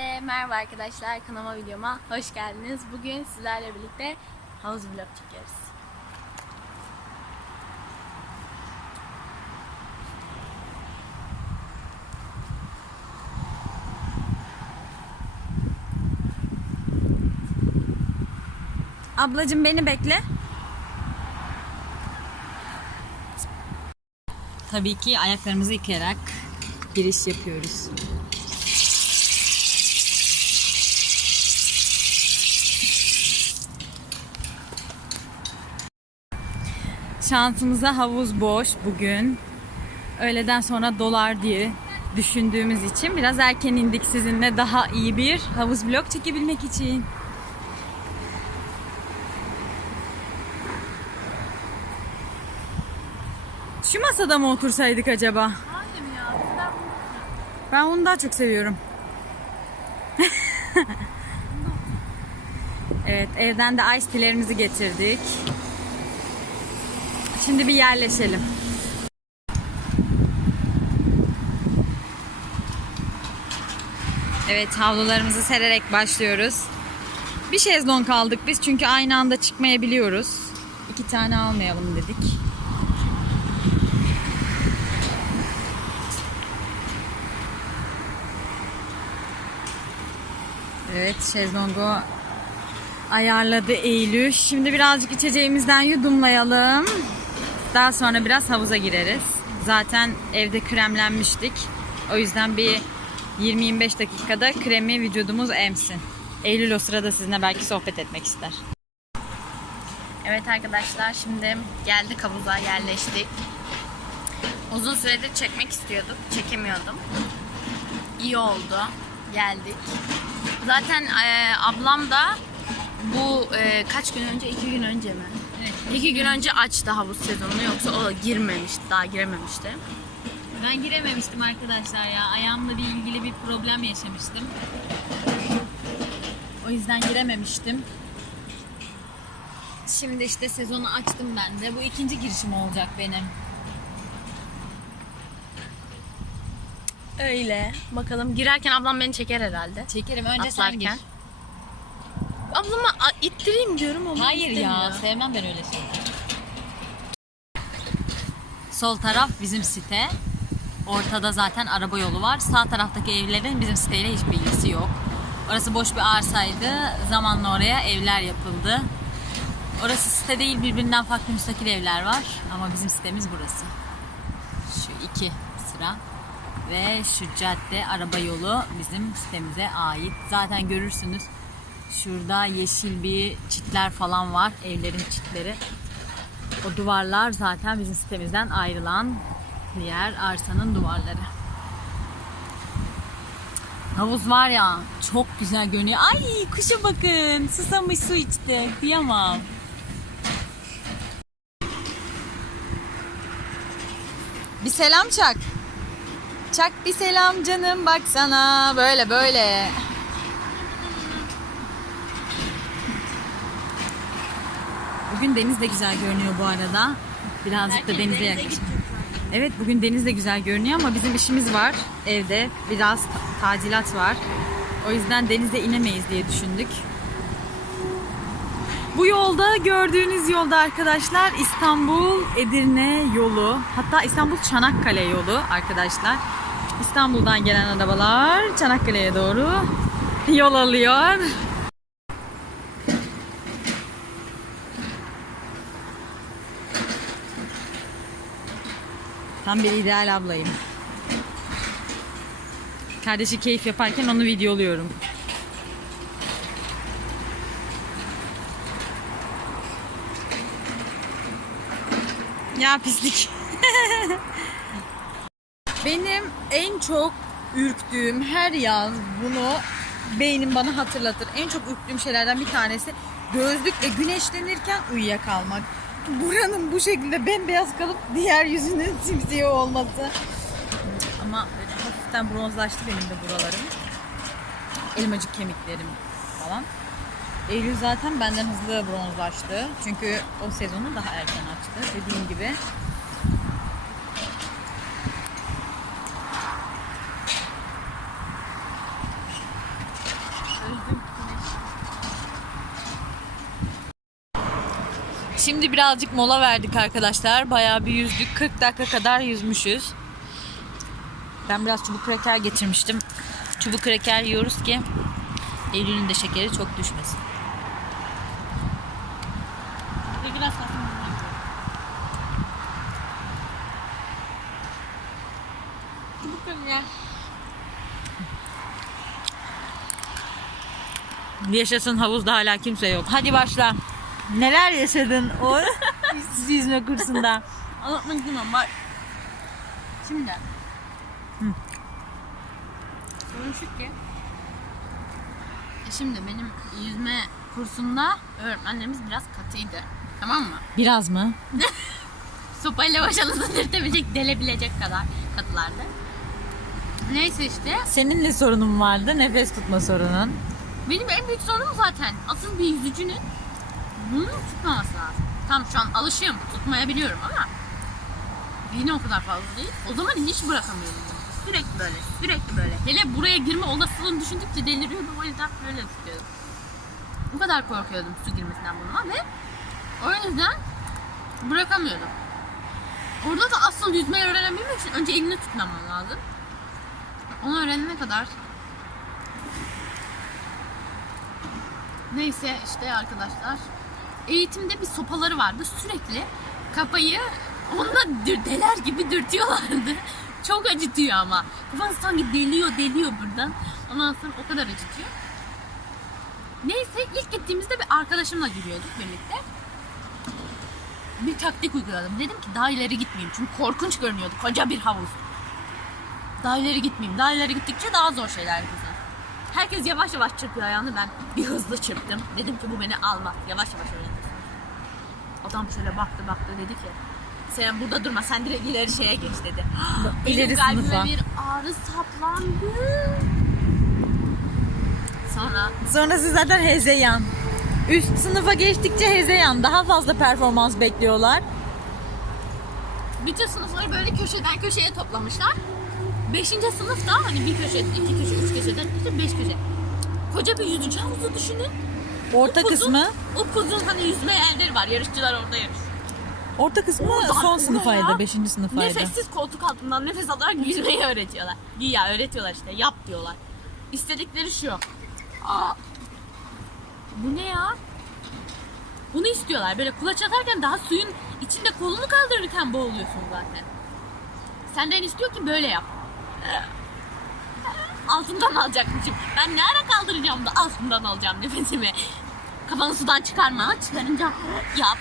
Herkese merhaba arkadaşlar kanalıma videoma hoş geldiniz. Bugün sizlerle birlikte havuz vlog çekiyoruz. Ablacım beni bekle. Tabii ki ayaklarımızı yıkayarak giriş yapıyoruz. Şansımıza havuz boş bugün. Öğleden sonra dolar diye düşündüğümüz için biraz erken indik sizinle daha iyi bir havuz vlog çekebilmek için. Şu masada mı otursaydık acaba? Hayır ya ben Ben onu daha çok seviyorum. evet, evden de ice tea'lerimizi getirdik. Şimdi bir yerleşelim. Evet, havlularımızı sererek başlıyoruz. Bir şezlong aldık biz çünkü aynı anda çıkmayabiliyoruz. İki tane almayalım dedik. Evet şezlongu ayarladı Eylül. Şimdi birazcık içeceğimizden yudumlayalım. Daha sonra biraz havuza gireriz. Zaten evde kremlenmiştik. O yüzden bir 20-25 dakikada kremi vücudumuz emsin. Eylül o sırada sizinle belki sohbet etmek ister. Evet arkadaşlar şimdi geldik havuza yerleştik. Uzun süredir çekmek istiyorduk. Çekemiyordum. İyi oldu. Geldik. Zaten e, ablam da bu e, kaç gün önce? iki gün önce mi? İki gün önce açtı havuz sezonunu yoksa o girmemişti. Daha girememişti. Ben girememiştim arkadaşlar ya. Ayağımla bir ilgili bir problem yaşamıştım. O yüzden girememiştim. Şimdi işte sezonu açtım ben de. Bu ikinci girişim olacak benim. Öyle. Bakalım girerken ablam beni çeker herhalde. Çekerim. Önce sen gir. Atlarken. Ablama a- ittireyim diyorum ama Hayır ya. istemiyor. Sevmem ben öyle şeyleri. Sol taraf bizim site. Ortada zaten araba yolu var. Sağ taraftaki evlerin bizim siteyle hiçbir ilgisi yok. Orası boş bir arsaydı. Zamanla oraya evler yapıldı. Orası site değil birbirinden farklı müstakil evler var. Ama bizim sitemiz burası. Şu iki sıra. Ve şu cadde araba yolu bizim sitemize ait. Zaten görürsünüz şurada yeşil bir çitler falan var. Evlerin çitleri. O duvarlar zaten bizim sitemizden ayrılan diğer arsanın duvarları. Havuz var ya çok güzel görünüyor. Ay kuşa bakın. Susamış su içti. Kıyamam. Bir selam çak. Çak bir selam canım baksana. Böyle böyle. Bugün deniz de güzel görünüyor bu arada. Birazcık da denize yaklaşık. Evet bugün deniz de güzel görünüyor ama bizim işimiz var evde. Biraz ta- tacilat var. O yüzden denize inemeyiz diye düşündük. Bu yolda gördüğünüz yolda arkadaşlar İstanbul Edirne yolu. Hatta İstanbul Çanakkale yolu arkadaşlar. İstanbul'dan gelen arabalar Çanakkale'ye doğru yol alıyor. Tam bir ideal ablayım. Kardeşi keyif yaparken onu videoluyorum. Ya pislik. Benim en çok ürktüğüm her yaz bunu beynim bana hatırlatır. En çok ürktüğüm şeylerden bir tanesi gözlükle güneşlenirken uyuyakalmak. Buranın bu şekilde bembeyaz kalıp diğer yüzünün simsiyah olması. Ama hafiften bronzlaştı benim de buralarım. Elmacık kemiklerim falan. Eylül zaten benden hızlı bronzlaştı. Çünkü o sezonu daha erken açtı. Dediğim gibi. Şimdi birazcık mola verdik arkadaşlar. Bayağı bir yüzdük. 40 dakika kadar yüzmüşüz. Ben biraz çubuk kraker getirmiştim. Çubuk kraker yiyoruz ki Eylül'ün de şekeri çok düşmesin. Biraz. Yaşasın havuzda hala kimse yok. Hadi başla. Neler yaşadın o yüzme kursunda? Anlatmak istemem bak. Şimdi. Sorun şu ki. e Şimdi benim yüzme kursunda öğretmenlerimiz biraz katıydı. Tamam mı? Biraz mı? Sopayla başınızı dürtebilecek, delebilecek kadar katılardı. Neyse işte. Senin ne sorunun vardı? Nefes tutma sorunun. Benim en büyük sorunum zaten asıl bir yüzücünün bunu tutmaması lazım. Tam şu an alışığım, tutmayabiliyorum ama yine o kadar fazla değil. O zaman hiç bırakamıyordum bunu. Sürekli böyle, sürekli böyle. Hele buraya girme olasılığını düşündükçe deliriyordum. O yüzden böyle tutuyordum. Bu kadar korkuyordum su girmesinden bununla ve o yüzden bırakamıyordum. Orada da asıl yüzmeyi öğrenebilmek için önce elini tutmaman lazım. Onu öğrenene kadar Neyse işte arkadaşlar. Eğitimde bir sopaları vardı. Sürekli kafayı onunla deler gibi dürtüyorlardı. Çok acıtıyor ama. Kafan sanki deliyor deliyor buradan. Ondan sonra o kadar acıtıyor. Neyse ilk gittiğimizde bir arkadaşımla giriyorduk birlikte. Bir taktik uyguladım. Dedim ki daha ileri gitmeyeyim. Çünkü korkunç görünüyordu. Koca bir havuz. Daha ileri gitmeyeyim. Daha ileri gittikçe daha zor şeyler yapacağım. Herkes yavaş yavaş çırpıyor ayağını. Ben bir hızlı çırptım. Dedim ki bu beni almaz. Yavaş yavaş öğrenirsin. Adam şöyle baktı baktı dedi ki sen burada durma sen direkt ileri şeye geç dedi. Benim İleri kalbime sınıfa. bir ağrı saplandı. Sonra Sonrası zaten hezeyan. Üst sınıfa geçtikçe hezeyan. Daha fazla performans bekliyorlar. bütün sınıfları böyle köşeden köşeye toplamışlar. Beşinci sınıfta hani bir köşe, iki köşe, üç köşe, dört köşe, beş köşe. Koca bir yüzücü havuzu düşünün. Orta Upuzun- kısmı, Upuzun hani yüzme yerleri var. Yarışçılar orada yarışıyor. orta kısmı Oradan son sınıfaydı, beşinci sınıfaydı. Nefessiz koltuk altından nefes alarak yüzmeyi öğretiyorlar. Ya öğretiyorlar işte yap diyorlar. İstedikleri şu. Aa, bu ne ya? Bunu istiyorlar. Böyle kulaç atarken daha suyun içinde kolunu kaldırırken boğuluyorsun zaten. Senden istiyor ki böyle yap. Altından alacakmışım. Ben ne ara kaldıracağım da altından alacağım nefesimi. Kafanı sudan çıkarma. Çıkarınca yap.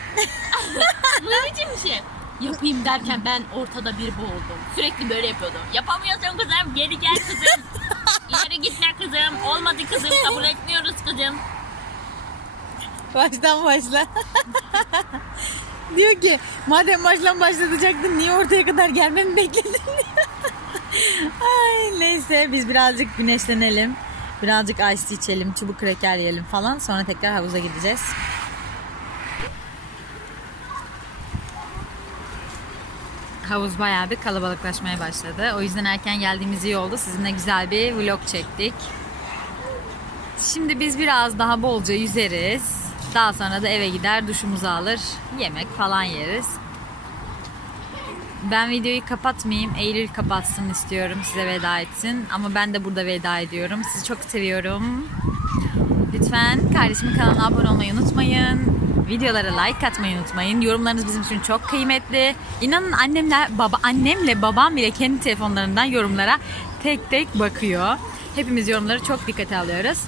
Bu ne biçim şey? Yapayım derken ben ortada bir boğuldum. Sürekli böyle yapıyordum. Yapamıyorsun kızım. Geri gel kızım. İleri gitme kızım. Olmadı kızım. Kabul etmiyoruz kızım. Baştan başla. Diyor ki madem baştan başlatacaktın niye ortaya kadar gelmemi bekledin Ay neyse biz birazcık güneşlenelim. Birazcık ice içelim, çubuk kreker yiyelim falan. Sonra tekrar havuza gideceğiz. Havuz bayağı bir kalabalıklaşmaya başladı. O yüzden erken geldiğimiz iyi oldu. Sizinle güzel bir vlog çektik. Şimdi biz biraz daha bolca yüzeriz. Daha sonra da eve gider duşumuzu alır. Yemek falan yeriz. Ben videoyu kapatmayayım. Eylül kapatsın istiyorum. Size veda etsin. Ama ben de burada veda ediyorum. Sizi çok seviyorum. Lütfen kardeşimin kanalına abone olmayı unutmayın. Videolara like atmayı unutmayın. Yorumlarınız bizim için çok kıymetli. İnanın annemle baba annemle babam bile kendi telefonlarından yorumlara tek tek bakıyor. Hepimiz yorumları çok dikkate alıyoruz.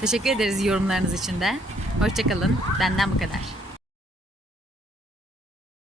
Teşekkür ederiz yorumlarınız için de. Hoşçakalın. Benden bu kadar.